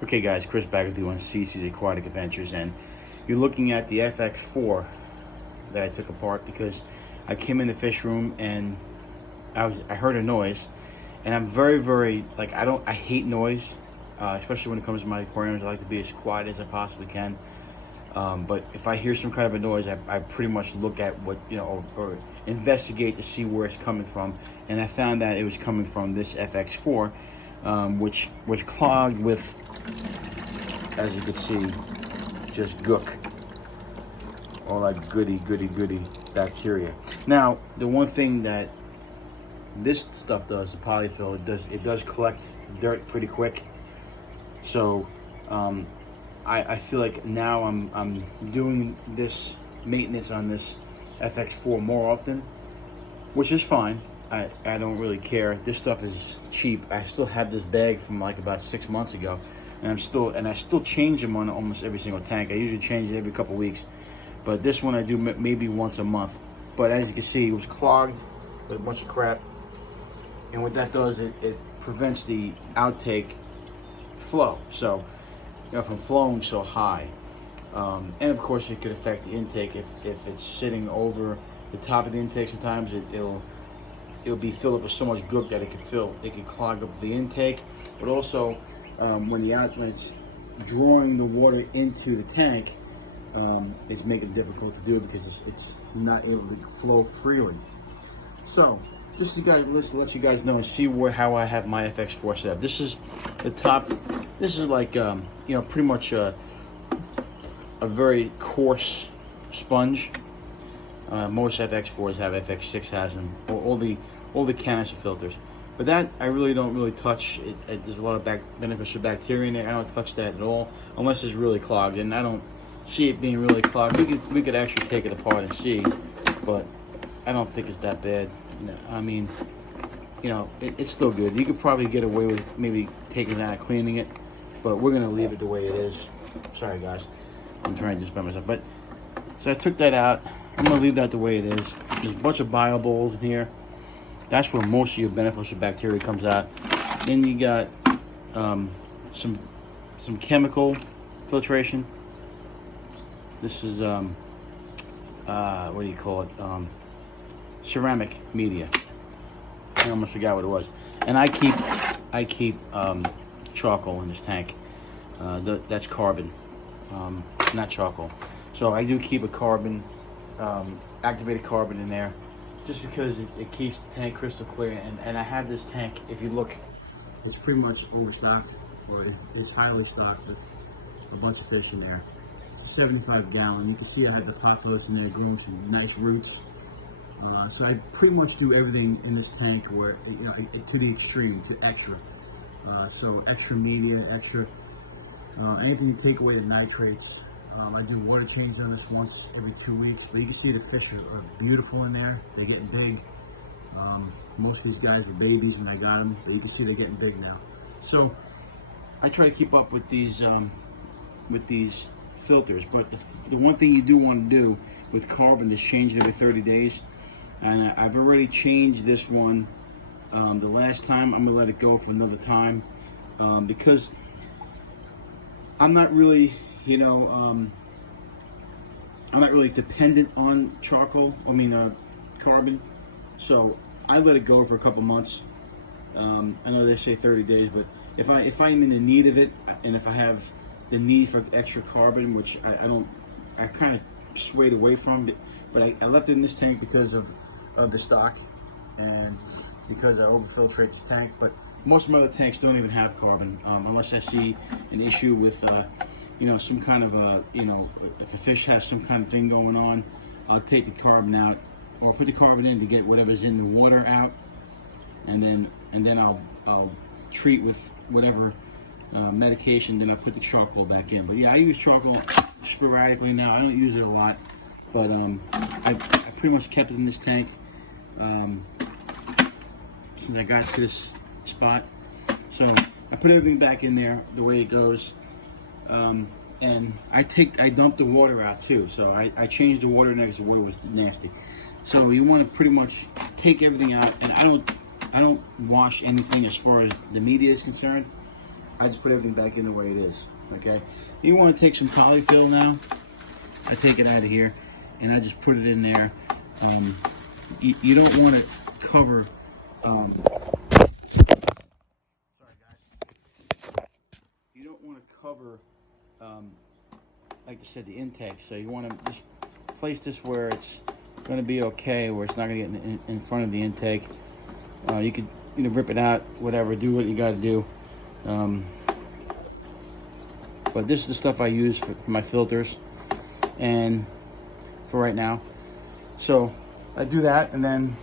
Okay guys, Chris back with you on CC's Aquatic Adventures, and you're looking at the FX4 that I took apart because I came in the fish room and I heard a noise, and I'm very like I hate noise, especially when it comes to my aquariums. I like to be as quiet as I possibly can. But if I hear some kind of a noise, I pretty much look at what, or investigate to see where it's coming from. And I found that it was coming from this FX4, which was clogged with, as you can see, just gook. All that goody bacteria. Now, the one thing that this stuff does, the polyfill, it does collect dirt pretty quick. So, I feel like now I'm doing this maintenance on this FX4 more often, which is fine. I don't really care. This stuff is cheap. I still have this bag from like about 6 months ago, and I still change them on almost every single tank. I usually change it every couple weeks, but this one I do maybe once a month. But as you can see, it was clogged with a bunch of crap, and what that does, it prevents the outtake flow. So, from flowing so high. And of course it could affect the intake if it's sitting over the top of the intake. Sometimes it'll be filled up with so much gook that it could clog up the intake. But also when it's drawing the water into the tank, it's making it difficult to do because it's not able to flow freely. So just to let you guys know and see how I have my FX4 set up. This is the top. This is like pretty much a very coarse sponge. Most FX4s have, FX6 has them, all the canister filters. But that I really don't touch. There's a lot of beneficial bacteria in there. I don't touch that at all unless it's really clogged, and I don't see it being really clogged. We could actually take it apart and see, but I don't think it's that bad. I mean, it's still good. You could probably get away with maybe taking it out and cleaning it, but we're gonna leave it the way it is. Sorry guys, I'm trying to just by myself. But so I took that out. I'm gonna leave that the way it is. There's a bunch of bio bowls in here. That's where most of your beneficial bacteria comes out. Then you got some chemical filtration. This is what do you call it? Ceramic media. I almost forgot what it was. And I keep charcoal in this tank. That's carbon, not charcoal. So I do keep a carbon, activated carbon in there, just because it keeps the tank crystal clear. And I have this tank, if you look, it's pretty much overstocked, or it's highly stocked with a bunch of fish in there. It's a 75 gallon. You can see I have the pot floats in there growing some nice roots. So I pretty much do everything in this tank where, to the extreme, to extra. So extra media, extra, anything to take away the nitrates. I do water change on this once every 2 weeks, but you can see the fish are beautiful in there. They're getting big. Most of these guys are babies when I got them, but you can see they're getting big now. So I try to keep up with these filters, but the one thing you do want to do with carbon is change it every 30 days. And I've already changed this one the last time. I'm gonna let it go for another time because I'm not really, I'm not really dependent on charcoal. Carbon. So I let it go for a couple months. I know they say 30 days, but if I'm in the need of it, and if I have the need for extra carbon, which I kind of swayed away from it, but I left it in this tank because of the stock and because I overfiltrate this tank. But most of my other tanks don't even have carbon, unless I see an issue with some kind of if the fish has some kind of thing going on, I'll take the carbon out, or put the carbon in to get whatever's in the water out, and then I'll treat with whatever medication, then I'll put the charcoal back in. But yeah, I use charcoal sporadically now. I don't use it a lot, but I pretty much kept it in this tank since I got to this spot. So I put everything back in there the way it goes, and I dump the water out too. So I changed the water next. The water was nasty. So you want to pretty much take everything out, and I don't wash anything as far as the media is concerned. I just put everything back in the way it is. Okay. You want to take some polyfill now. I take it out of here, and I just put it in there. You don't want to cover. Sorry, guys. You don't want to cover, like I said, the intake. So you want to just place this where it's going to be okay, where it's not going to get in front of the intake. You could, rip it out, whatever. Do what you got to do. But this is the stuff I use for my filters, and for right now. So I do that, and then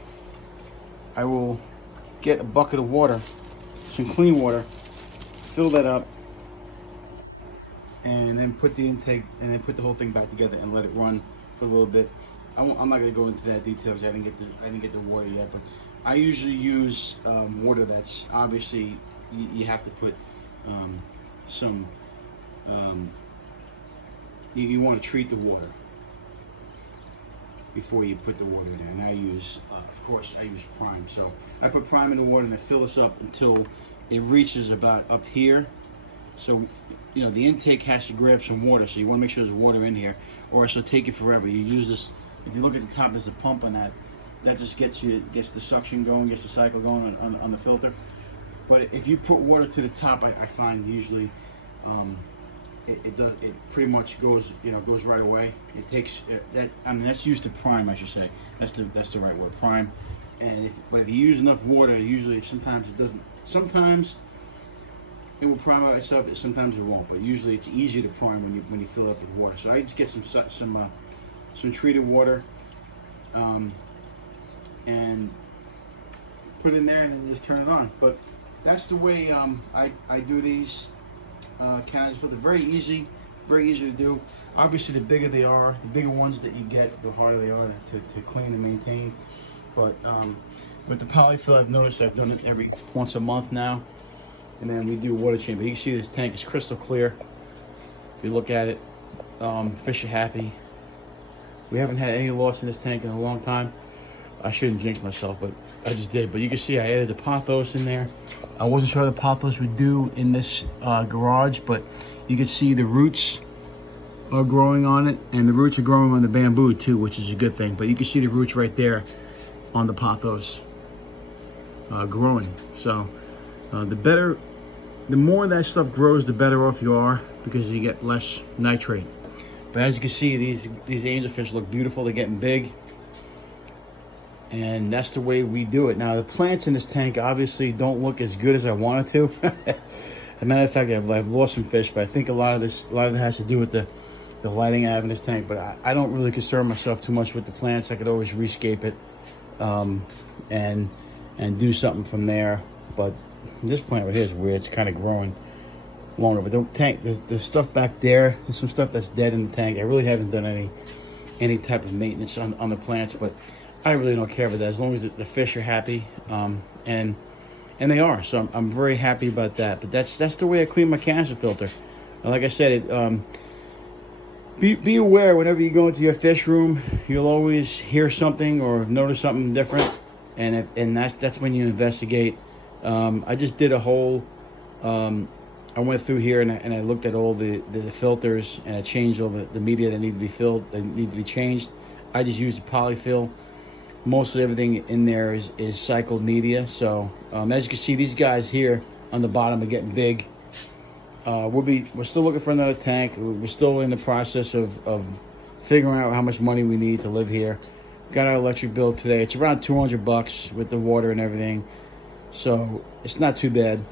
I will get a bucket of water, some clean water, fill that up, and then put the intake, and then put the whole thing back together and let it run for a little bit. I'm not going to go into that detail because I didn't get the water yet, but I usually use water that's obviously you have to put some. You want to treat the water before you put the water in there, and I use, of course, I use Prime. So I put Prime in the water and then fill this up until it reaches about up here. So the intake has to grab some water, so you want to make sure there's water in here, or else it'll take you forever. You use this. If you look at the top, there's a pump on that. That just gets the suction going, gets the cycle going on the filter. But if you put water to the top, I find usually it pretty much goes right away. It takes that's used to prime, I should say. That's the right word, prime. But if you use enough water, usually sometimes it doesn't. Sometimes it will prime out itself. Sometimes it won't. But usually it's easier to prime when you fill it up with water. So I just get some treated water, and put it in there, and then just turn it on. But that's the way I do these cans filter. Very easy to do. Obviously, the bigger they are, the bigger ones that you get, the harder they are to clean and maintain. But with the polyfill, I've noticed I've done it every once a month now, and then we do water change. But you can see this tank is crystal clear. If you look at it, fish are happy. We haven't had any loss in this tank in a long time. I shouldn't jinx myself, but I just did. But you can see I added the pothos in there. I wasn't sure the pothos would do in this garage, but you can see the roots are growing on it, and the roots are growing on the bamboo too, which is a good thing. But you can see the roots right there on the pothos growing. So the more that stuff grows, the better off you are, because you get less nitrate. But as you can see, these angelfish look beautiful. They're getting big. And that's the way we do it. Now, the plants in this tank obviously don't look as good as I wanted to. As a matter of fact, I've lost some fish, but I think a lot of it has to do with the lighting I have in this tank. But I don't really concern myself too much with the plants. I could always rescape it and do something from there. But this plant right here is weird. It's kind of growing longer. But the tank, the stuff back there, there's some stuff that's dead in the tank. I really haven't done any type of maintenance on the plants, but I really don't care about that as long as the fish are happy, and they are. So I'm very happy about that. But that's the way I clean my canister filter. And like I said, be aware whenever you go into your fish room, you'll always hear something or notice something different, and that's when you investigate. I just did a whole. I went through here and I looked at all the filters, and I changed all the media that need to be filled, that need to be changed. I just used the polyfill. Most of everything in there is cycled media. So as you can see, these guys here on the bottom are getting big. We're still looking for another tank. We're still in the process of figuring out how much money we need to live here. Got our electric bill today. It's around $200 with the water and everything. So it's not too bad.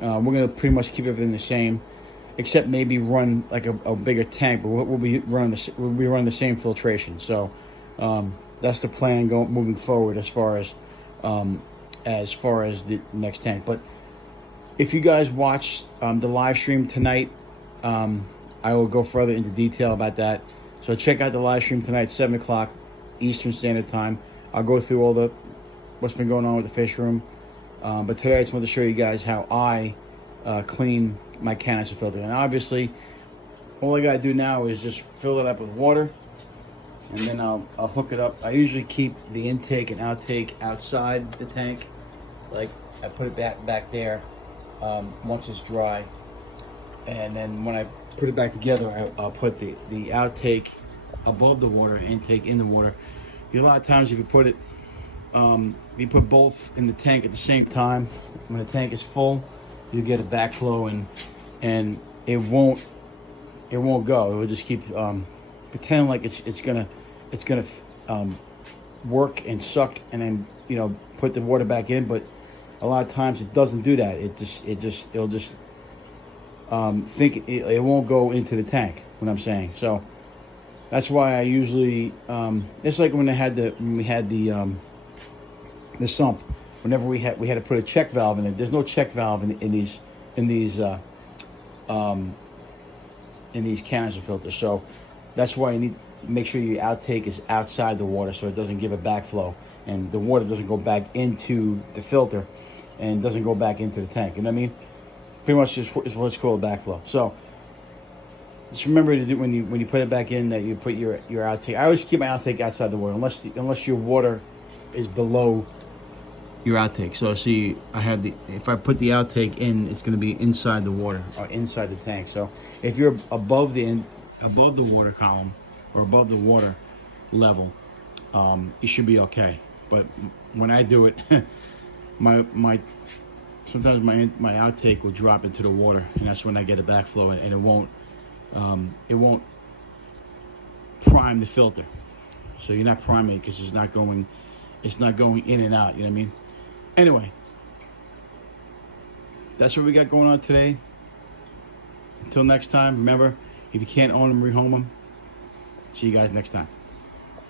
We're gonna pretty much keep everything the same, except maybe run like a bigger tank. But we'll be running the same filtration. So that's the plan moving forward as far as the next tank. But if you guys watch the live stream tonight, I will go further into detail about that. So check out the live stream tonight, 7 o'clock Eastern Standard Time. I'll go through all what's been going on with the fish room. But today I just want to show you guys how I clean my canister filter. And obviously, all I gotta do now is just fill it up with water, and then I'll hook it up. I usually keep the intake and outtake outside the tank. Like I put it back there once it's dry, And then when I put it back together, I'll put the outtake above the water, intake in the water. A lot of times if you put it, you put both in the tank at the same time, when the tank is full, you get a backflow, and it won't go. It will just keep pretend like it's gonna work and suck, and then put the water back in. But a lot of times it doesn't do that. It'll just think it won't go into the tank. What I'm saying. So that's why I usually it's like when we had the sump. Whenever we had to put a check valve in it. There's no check valve in these canister filters. So that's why you need to make sure your outtake is outside the water, so it doesn't give a backflow, and the water doesn't go back into the filter and doesn't go back into the tank. You know what I mean? Pretty much is what's called a backflow. So just remember to do when you put it back in, that you put your outtake. I always keep my outtake outside the water, unless your water is below your outtake. So see, if I put the outtake in, it's going to be inside the water or inside the tank. So if you're above the water column or above the water level, you should be okay. But when I do it, sometimes my outtake will drop into the water, and that's when I get a backflow, and it won't prime the filter. So you're not priming it because it's not going in and out. You know what I mean? Anyway, that's what we got going on today. Until next time, remember, if you can't own them, rehome them. See you guys next time.